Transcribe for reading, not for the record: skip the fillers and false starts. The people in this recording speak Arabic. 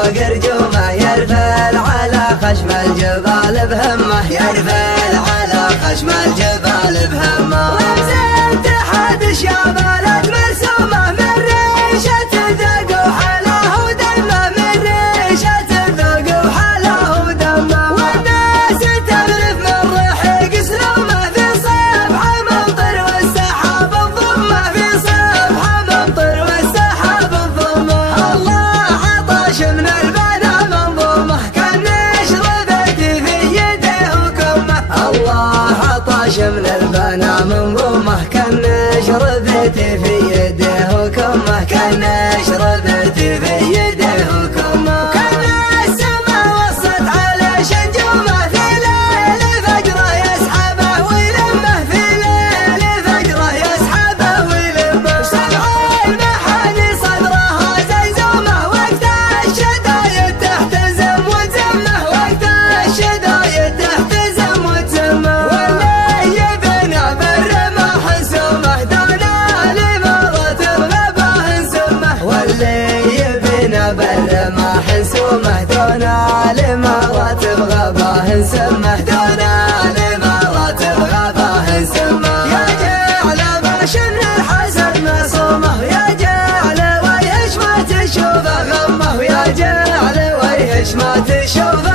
فوق رجومه يرفل على خشم الجبال بهمه يرفل على خشم الجبال بهمه رمز اتحاد الشباب مرسومه من ريشة ذوق وحلاه ودمه من ريشة ذوق وحلاه ودمه والناس تغرف من رحيق سلومه في صبح ممطر والسحاب الضمه في صبح ممطر والسحاب الضمه الله عطش من البنا منظومه كان نشربتي في يده وكمه الله عطش من البنا منظومه كان نشربتي في يده وكمه كان نشربتي في يده وكمه كان السما وصت على شنجومه في ليل فجره يسحبه ويلمه في ليل فجره يسحبه ويلمه سبع المحاني صدرها زيزومه وقت الشدايد تحتزم وتزمه وقت الشدايد تحتزم وتزمه واللي يبنى بالرمح سمه دون الإمارات بغباه نسمه واللي يبنى بالرمح سمه دون الإمارات بغباه نسمه دون الإمارات بغباه نسمه يا جعل بشن الحسن مصومه يا جعل ويهش ما تشوفه غمه يا جعل ويهش ما تشوفه